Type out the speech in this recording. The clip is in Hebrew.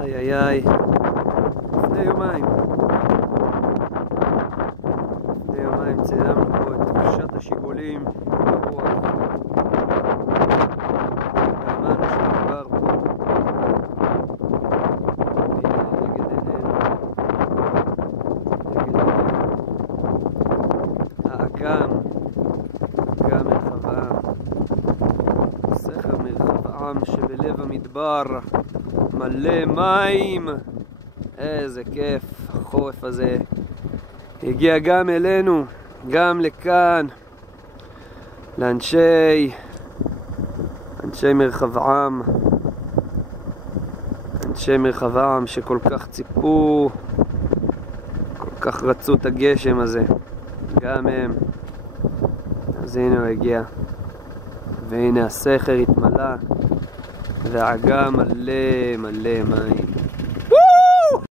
איי איי איי. לפני יומיים צילמנו פה את פגישת השיבולים ברוח. האמנו שמדבר פה. הנה נגד עינינו. האגם מרחבעם. סכר מרחבעם שבלב המדבר. מלא מים. איזה כיף החורף הזה. הגיע גם אלינו, גם לכאן, לאנשי מרחבעם, אנשי מרחבעם שכל כך ציפו, כל כך רצו את הגשם הזה, גם הם. אז הנה הוא הגיע, והנה הסכר התמלא, והאגם מלא מים.